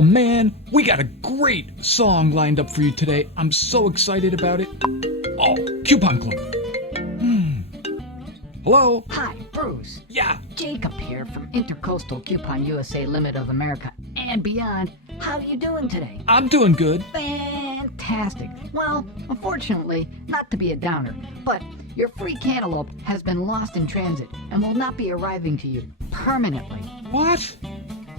Oh man, we got a great song lined up for you today. I'm so excited about it. Oh, Coupon Club. Hello? Hi, Bruce. Yeah. Jacob here from Intercoastal Coupon USA Limit of America and beyond. How you doing today? I'm doing good. Fantastic. Well, unfortunately, not to be a downer, but your free cantaloupe has been lost in transit and will not be arriving to you permanently. What?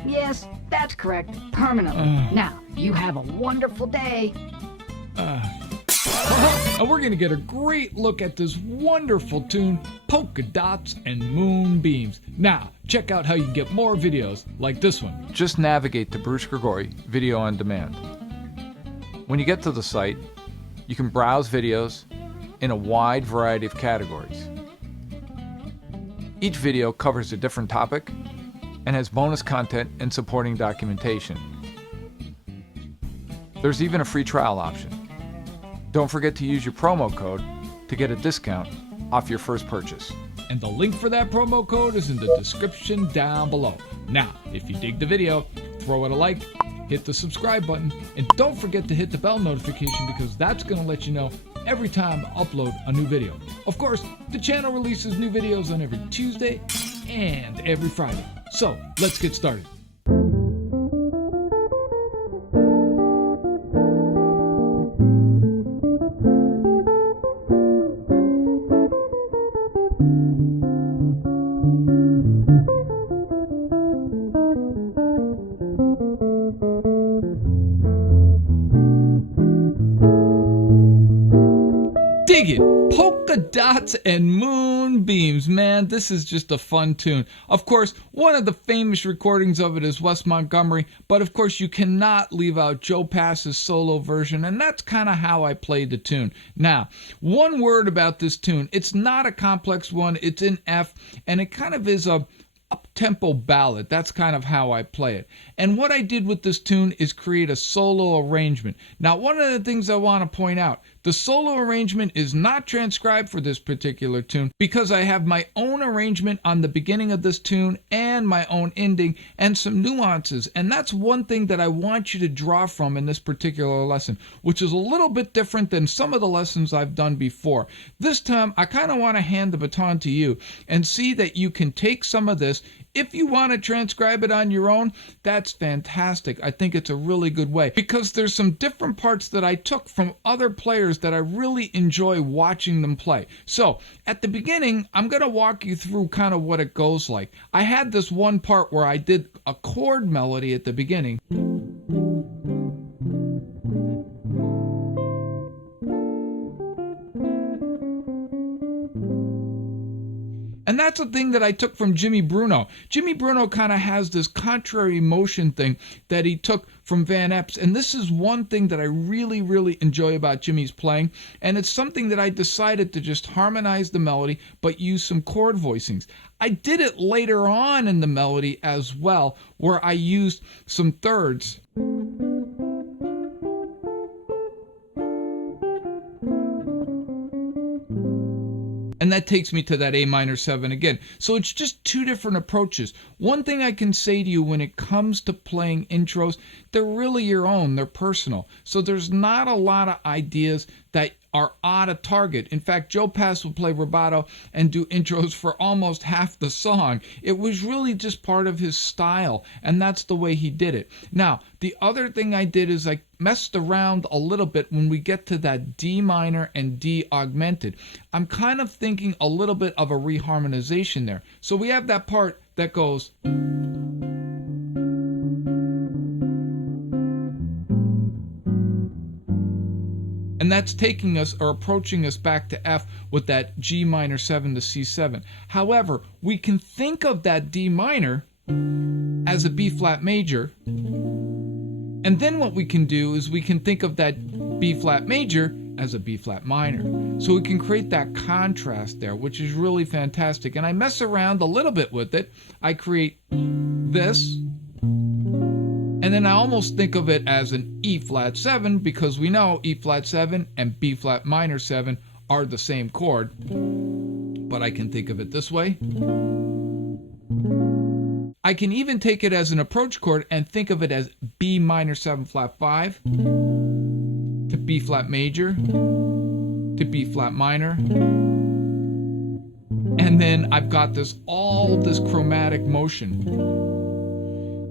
Yes, that's correct. Permanently. Now, you have a wonderful day. And we're going to get a great look at this wonderful tune, Polka Dots and Moonbeams. Now, check out how you can get more videos like this one. Just navigate to Bruce Grigori Video on Demand. When you get to the site, you can browse videos in a wide variety of categories. Each video covers a different topic and has bonus content and supporting documentation. There's even a free trial option. Don't forget to use your promo code to get a discount off your first purchase. And the link for that promo code is in the description down below. Now, if you dig the video, throw it a like, hit the subscribe button, and don't forget to hit the bell notification because that's going to let you know every time I upload a new video. Of course, the channel releases new videos on every Tuesday and every Friday. So, let's get started. Dig it! Polka Dots and Moonbeams. Man, this is just a fun tune. Of course, one of the famous recordings of it is Wes Montgomery, but of course you cannot leave out Joe Pass's solo version, and that's kind of how I played the tune. Now, one word about this tune. It's not a complex one. It's in F, and it kind of is a up-tempo ballad. That's kind of how I play it. And what I did with this tune is create a solo arrangement. Now, one of the things I want to point out, the solo arrangement is not transcribed for this particular tune because I have my own arrangement on the beginning of this tune and my own ending and some nuances. And that's one thing that I want you to draw from in this particular lesson, which is a little bit different than some of the lessons I've done before. This time, I kind of want to hand the baton to you and see that you can take some of this. If you want to transcribe it on your own, that's fantastic. I think it's a really good way because there's some different parts that I took from other players that I really enjoy watching them play. So at the beginning, I'm going to walk you through kind of what it goes like. I had this one part where I did a chord melody at the beginning. And that's a thing that I took from Jimmy Bruno. Jimmy Bruno kind of has this contrary motion thing that he took from Van Epps. And this is one thing that I really, really enjoy about Jimmy's playing. And it's something that I decided to just harmonize the melody, but use some chord voicings. I did it later on in the melody as well, where I used some thirds. And that takes me to that A minor 7 again. So it's just two different approaches. One thing I can say to you when it comes to playing intros, they're really your own, they're personal. So there's not a lot of ideas that are out of target. In fact, Joe Pass will play rubato and do intros for almost half the song. It was really just part of his style, and that's the way he did it. Now, the other thing I did is I messed around a little bit when we get to that D minor and D augmented. I'm kind of thinking a little bit of a reharmonization there. So we have that part that goes... And that's taking us or approaching us back to F with that G minor 7 to C7. However, we can think of that D minor as a B flat major. And then what we can do is we can think of that B flat major as a B flat minor. So we can create that contrast there, which is really fantastic. And I mess around a little bit with it. I create this. And then I almost think of it as an E flat 7 because we know E flat 7 and B flat minor 7 are the same chord. But I can think of it this way. I I can even take it as an approach chord and think of it as B minor 7 flat 5 to B flat major to B flat minor. And then I've got all this chromatic motion.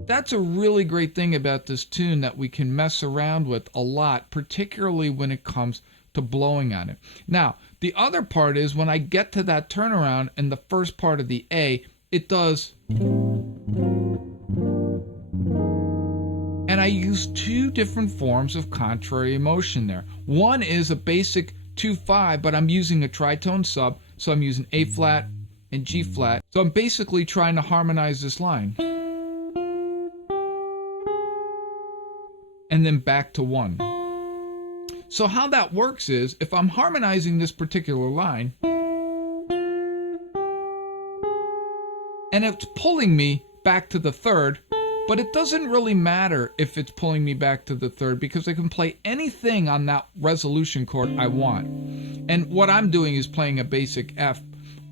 That's a really great thing about this tune that we can mess around with a lot, particularly when it comes to blowing on it. Now, the other part is when I get to that turnaround and the first part of the A, it does. And I use two different forms of contrary motion there. One is a basic 2-5, but I'm using a tritone sub, so I'm using A flat and G flat. So I'm basically trying to harmonize this line. And then back to 1. So how that works is, if I'm harmonizing this particular line, and it's pulling me back to the third, but it doesn't really matter if it's pulling me back to the third because I can play anything on that resolution chord I want. And what I'm doing is playing a basic F,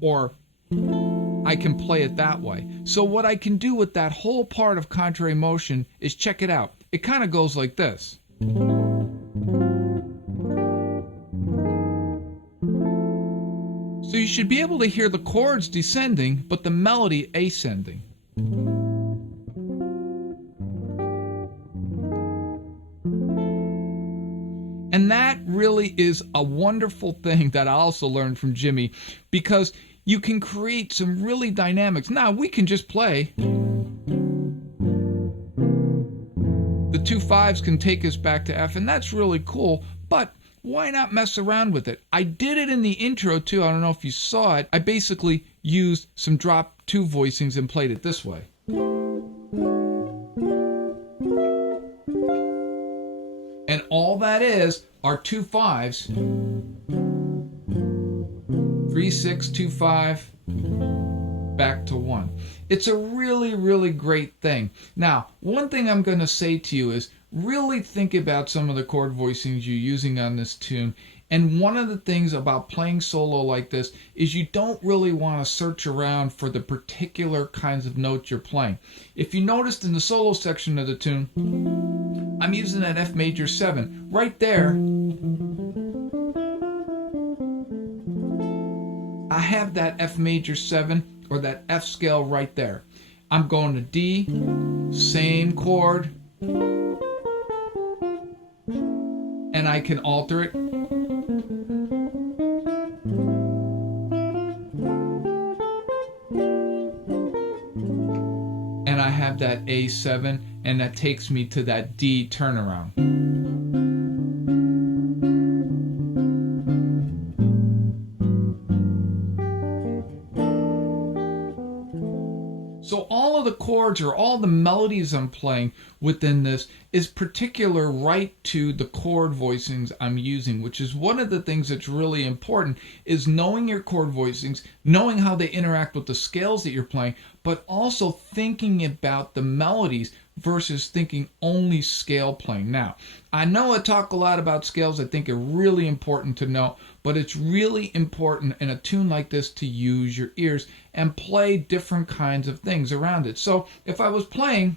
or I can play it that way. So what I can do with that whole part of contrary motion is, check it out. It kind of goes like this. So you should be able to hear the chords descending, but the melody ascending. And that really is a wonderful thing that I also learned from Jimmy, because you can create some really dynamics. Now, we can just play. The 2-5s can take us back to F, and that's really cool, but why not mess around with it? I did it in the intro too. I don't know if you saw it. I basically used some drop 2 voicings and played it this way. And all that is are 2-5s. 3-6, 2-5, back to 1. It's a really, really great thing. Now, one thing I'm going to say to you is, really think about some of the chord voicings you're using on this tune. And one of the things about playing solo like this is you don't really want to search around for the particular kinds of notes you're playing. If you noticed in the solo section of the tune, I'm using that F major 7. Right there, I have that F major 7, or that F scale right there. I'm going to D, same chord, and I can alter it. And I have that A7, and that takes me to that D turnaround. So all of the chords, or all the melodies I'm playing within this, is particular right to the chord voicings I'm using, which is one of the things that's really important, is knowing your chord voicings, knowing how they interact with the scales that you're playing, but also thinking about the melodies versus thinking only scale playing. Now, I know I talk a lot about scales. I think are really important to know, but it's really important in a tune like this to use your ears and play different kinds of things around it. So if I was playing,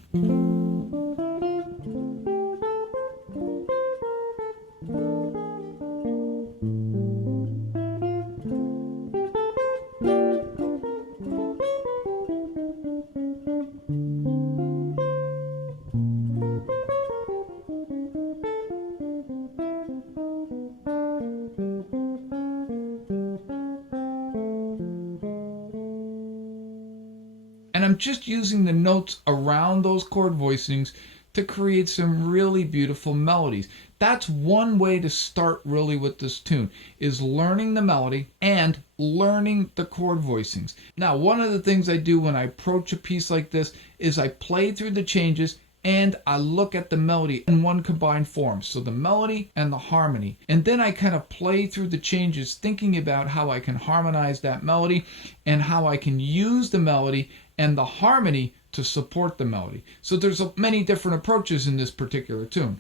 and I'm just using the notes around those chord voicings to create some really beautiful melodies. That's one way to start really with this tune, is learning the melody and learning the chord voicings. Now, one of the things I do when I approach a piece like this is I play through the changes and I look at the melody in one combined form. So the melody and the harmony. And then I kind of play through the changes, thinking about how I can harmonize that melody and how I can use the melody and the harmony to support the melody. So there's many different approaches in this particular tune.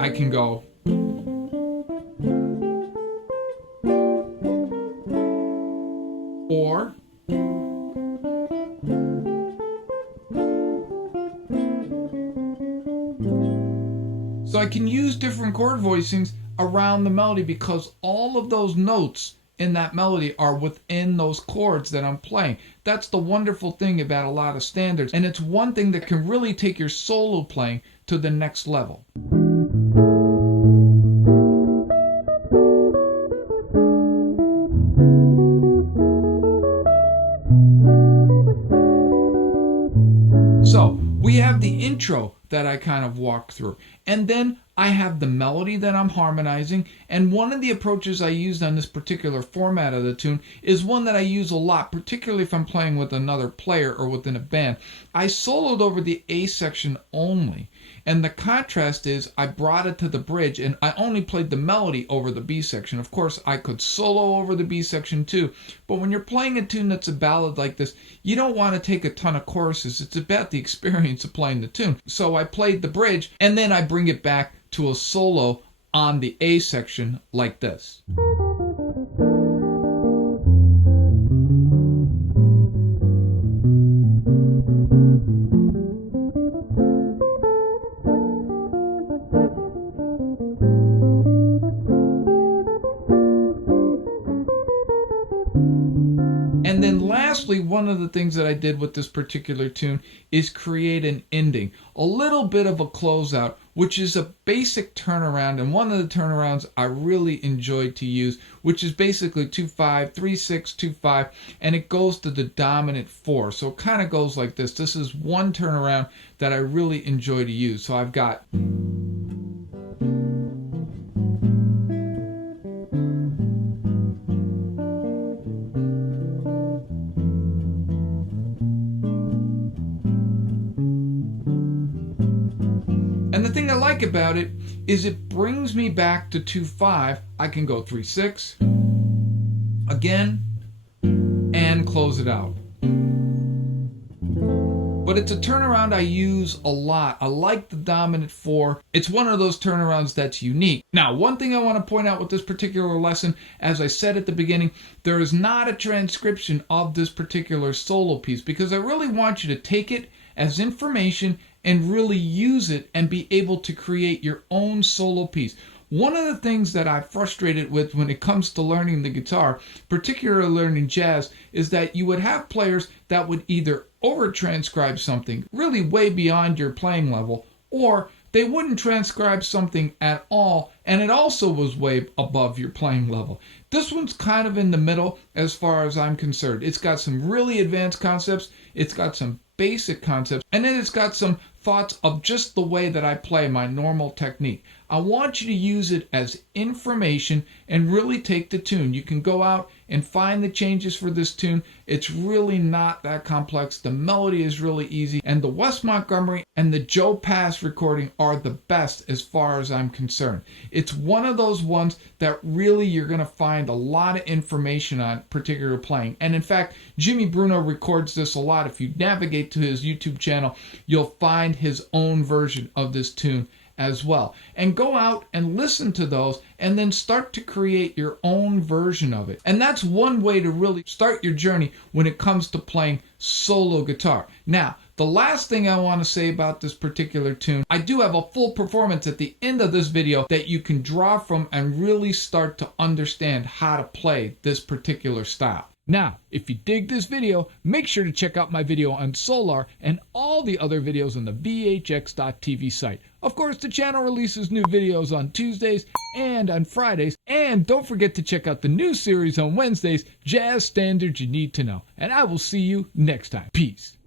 I can go. So I can use different chord voicings around the melody because all of those notes in that melody are within those chords that I'm playing. That's the wonderful thing about a lot of standards, and it's one thing that can really take your solo playing to the next level. So we have the intro that I kind of walk through, and then I have the melody that I'm harmonizing. And one of the approaches I used on this particular format of the tune is one that I use a lot, particularly if I'm playing with another player or within a band. I soloed over the A section only, and the contrast is I brought it to the bridge and I only played the melody over the B section. Of course, I could solo over the B section too, but when you're playing a tune that's a ballad like this, you don't want to take a ton of choruses. It's about the experience of playing the tune. So I played the bridge and then I bring it back to a solo on the A section like this. And then lastly, one of the things that I did with this particular tune is create an ending, a little bit of a closeout, which is a basic turnaround, and one of the turnarounds I really enjoyed to use, which is basically 2-5, 3-6, 2-5, and it goes to the dominant 4. So it kind of goes like this. This is one turnaround that I really enjoy to use. So I've got... And the thing I like about it is it brings me back to 2-5. I can go 3-6 again and close it out. But it's a turnaround I use a lot. I like the dominant 4. It's one of those turnarounds that's unique. Now, one thing I want to point out with this particular lesson, as I said at the beginning, there is not a transcription of this particular solo piece because I really want you to take it as information and really use it and be able to create your own solo piece. One of the things that I'm frustrated with when it comes to learning the guitar, particularly learning jazz, is that you would have players that would either over-transcribe something really way beyond your playing level, or they wouldn't transcribe something at all, and it also was way above your playing level. This one's kind of in the middle as far as I'm concerned. It's got some really advanced concepts, it's got some basic concepts, and then it's got some thoughts of just the way that I play my normal technique. I want you to use it as information and really take the tune. You can go out and find the changes for this tune. It's really not that complex. The melody is really easy, and the Wes Montgomery and the Joe Pass recording are the best as far as I'm concerned. It's one of those ones that really you're going to find a lot of information on particular playing. And in fact, Jimmy Bruno records this a lot. If you navigate to his YouTube channel, you'll find his own version of this tune as well. And go out and listen to those and then start to create your own version of it. And that's one way to really start your journey when it comes to playing solo guitar. Now, the last thing I want to say about this particular tune, I do have a full performance at the end of this video that you can draw from and really start to understand how to play this particular style. Now, if you dig this video, make sure to check out my video on Solar and all the other videos on the VHX.TV site. Of course, the channel releases new videos on Tuesdays and on Fridays. And don't forget to check out the new series on Wednesdays, Jazz Standards You Need to Know. And I will see you next time. Peace.